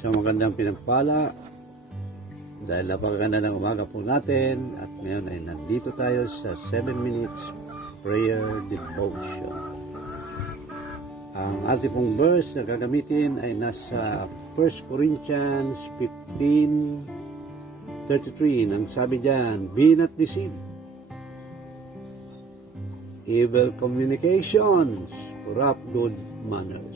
Sa magandang pinagpala, dahil napakaganda ng umaga po natin, at ngayon ay nandito tayo sa 7 minutes prayer devotion. Ang ating pong verse na gagamitin ay nasa 1 Corinthians 15:33. Nang sabi diyan, be not deceived. Evil communications corrupt good manners.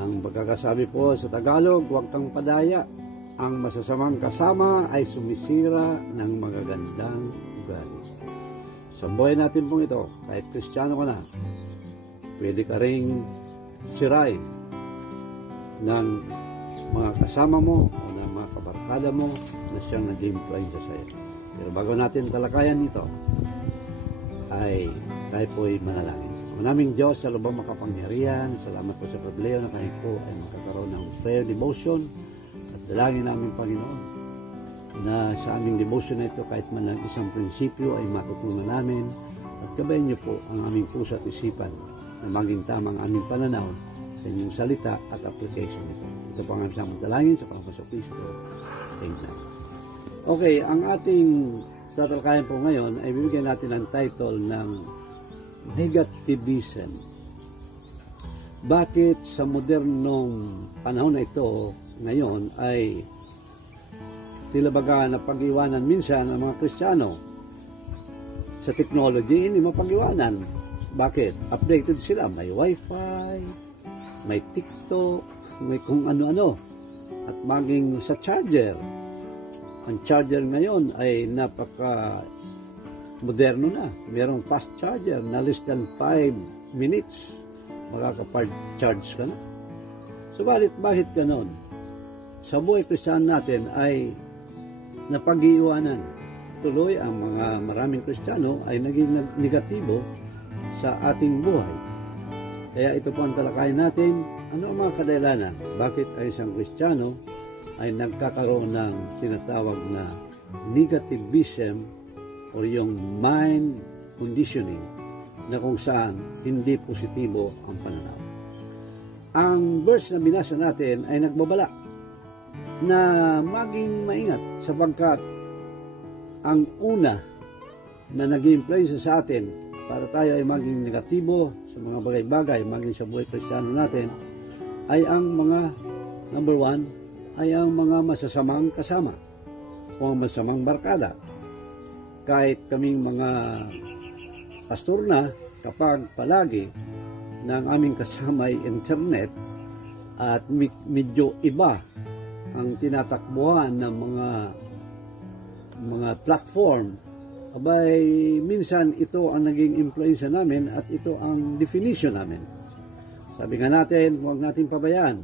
Ang pagkakasabi po sa Tagalog, huwag kang padaya. Ang masasamang kasama ay sumisira ng magagandang ugali. Sa buhay natin pong ito, kahit Kristiyano ka na, pwede ka ring sirain ng mga kasama mo o ng mga kabarkada mo na siyang nag-influence sa iyo. Pero bago natin talakayan ito, ay tayo po'y manalangin. Ang naming Diyos sa lubang makapangyarihan, salamat po sa pribilehyo na kayo po ay makakaroon ng prayer devotion, at dalangin namin, Panginoon, na sa aming devotion na ito, kahit man lang isang prinsipyo ay matutunan namin, at gabayan niyo po ang aming puso at isipan na maging tamang aming pananaw sa inyong salita at application nito. Ito po ang aming samantalangin sa Panginoon sa Kristo. Amen. Okay, ang ating tatalakayan po ngayon ay bibigyan natin ang title ng negativism. Bakit sa modernong panahon na ito ngayon ay tila baga na pag-iwanan minsan ang mga Kristiyano sa technology, hindi mapag-iwanan. Bakit? Updated sila, may wifi, may TikTok, may kung ano-ano, at maging sa charger. Ang charger ngayon ay napaka moderno na. Merong fast charger na less than 5 minutes makakapag-charge ka na. Subalit, bakit ganon? Sa buhay Kristiyano natin ay napag-iiwanan. Tuloy ang mga maraming Kristiyano ay naging negatibo sa ating buhay. Kaya ito po ang talakayin natin. Ano ang mga kadahilanan? Bakit ay isang Kristiyano ay nagkakaroon ng tinatawag na negativism o yung mind conditioning na kung saan hindi positibo ang pananaw. Ang verse na binasa natin ay nagbabala na maging maingat sapagkat ang una na nag-influence sa atin para tayo ay maging negatibo sa mga bagay-bagay, maging sa buhay Kristiyano natin, ay ang mga, number 1, ay ang mga masasamang kasama o masasamang barkada. Kahit kaming mga pastor na, kapag palagi ng aming kasama ay internet at medyo iba ang tinatakbuhan ng mga platform, abay minsan ito ang naging influence namin at ito ang definition namin. Sabi nga natin, huwag natin pabayaan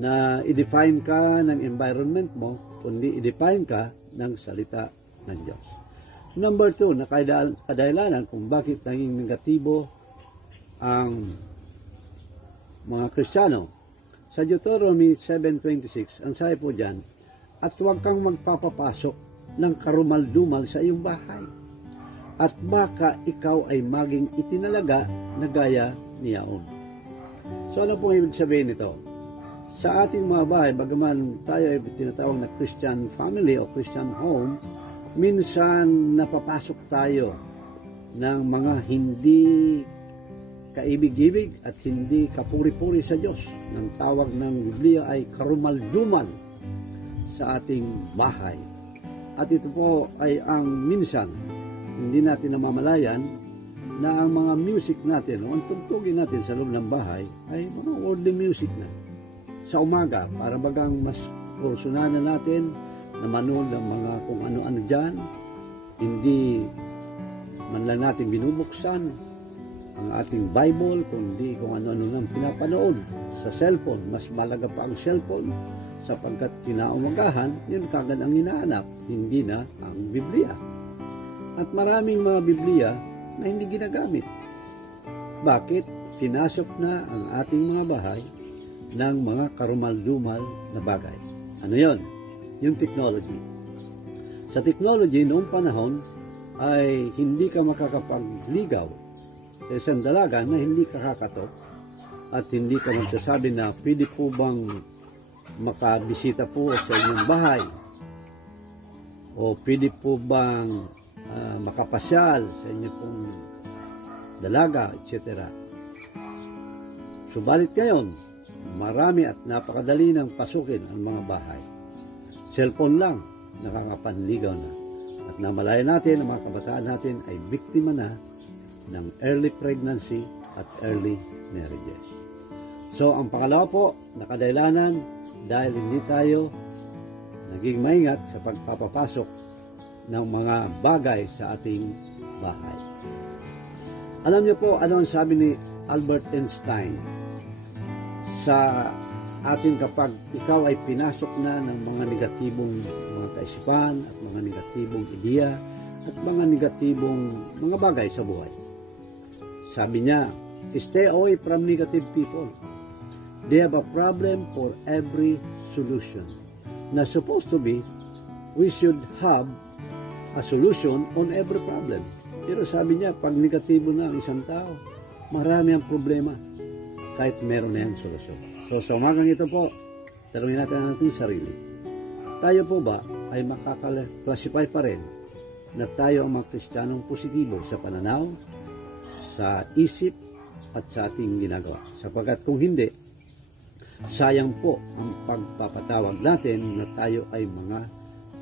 na i-define ka ng environment mo, kundi i-define ka ng salita ng Diyos. Number 2, na kadahilanan kung bakit naging negatibo ang mga Kristiyano. Sa Deuteronomy 7:26, ang sabi po dyan, at huwag kang magpapapasok ng karumal-dumal sa iyong bahay, at baka ikaw ay maging itinalaga na gaya niyaon. So ano pong ibig sabihin nito? Sa ating mga bahay, bagaman tayo ay tinatawag na Christian family o Christian home, minsan napapasok tayo ng mga hindi kaibig-ibig at hindi kapuri-puri sa Diyos. Ang tawag ng Biblia ay karumal-dumal sa ating bahay. At ito po ay ang minsan hindi natin namamalayan na ang mga music natin o ang tugtugin natin sa loob ng bahay ay mga worldly music na. Sa umaga, para bagang mas kursunanan natin na manood ng mga kung ano-ano dyan, hindi man lang natin binubuksan ang ating Bible, kundi kung ano-ano nang pinapanood sa cellphone. Mas malaga pa ang cellphone sapagkat kinaumagahan, yun kagad ang hinahanap, hindi na ang Biblia. At maraming mga Biblia na hindi ginagamit. Bakit? Pinasok na ang ating mga bahay ng mga karumal-dumal na bagay. Ano yon? Yung technology. Sa technology, noong panahon, ay hindi ka makakapagligaw sa isang dalaga na hindi kakakatok at hindi ka magsasabi na pwede po bang makabisita po sa inyong bahay o pwede po bang makapasyal sa inyong pong dalaga, etc. Subalit ngayon, marami at napakadali ng pasukin ang mga bahay. Cellphone lang, nakakapanligaw na. At namalayan natin, ang mga kabataan natin ay biktima na ng early pregnancy at early marriages. So, ang pangalawa po, nakadailanan dahil hindi tayo naging maingat sa pagpapapasok ng mga bagay sa ating bahay. Alam niyo po ano ang sabi ni Albert Einstein sa atin kapag ikaw ay pinasok na ng mga negatibong mga kaisipan at mga negatibong ideya at mga negatibong mga bagay sa buhay. Sabi niya, stay away from negative people. They have a problem for every solution. Na supposed to be, we should have a solution on every problem. Pero sabi niya, pag negatibo na ang isang tao, marami ang problema. Kahit meron na yung solusyon. So sa umagang ito po, tanungin natin ang ating sarili. Tayo po ba ay makaklasify pa rin na tayo ang mga Kristiyanong positibo sa pananaw, sa isip, at sa ating ginagawa? Sapagkat kung hindi, sayang po ang pagpapatawag natin na tayo ay mga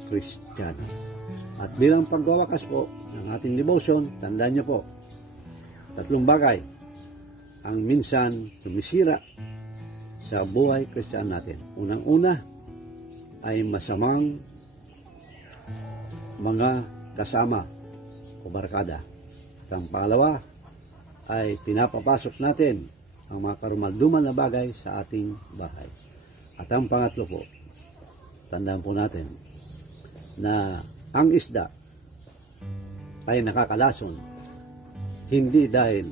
Kristiyano. At bilang pagwawakas po ng ating devotion, tandaan niyo po, 3 bagay ang minsan tumisira sa buhay Kristiyano natin. Unang-una ay masamang mga kasama o barkada. At ang pangalawa ay pinapapasok natin ang mga karumalduman na bagay sa ating bahay. At ang pangatlo po, tandaan po natin na ang isda ay nakakalason hindi dahil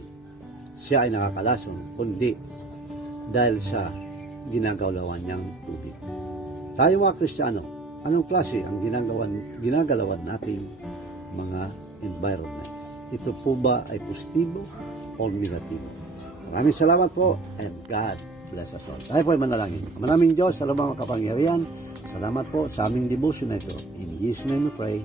siya ay nakakalason, kundi dahil sa ginagalawan niyang tubig. Tayo mga Kristiyano, anong klase ang ginagalawan nating mga environment? Ito po ba ay positibo o negatibo? Maraming salamat po and God bless us all. Tayo po ay manalangin. Maraming Diyos, sa labang makapangyarihan, salamat po sa aming devotion na ito. In Jesus' name we pray.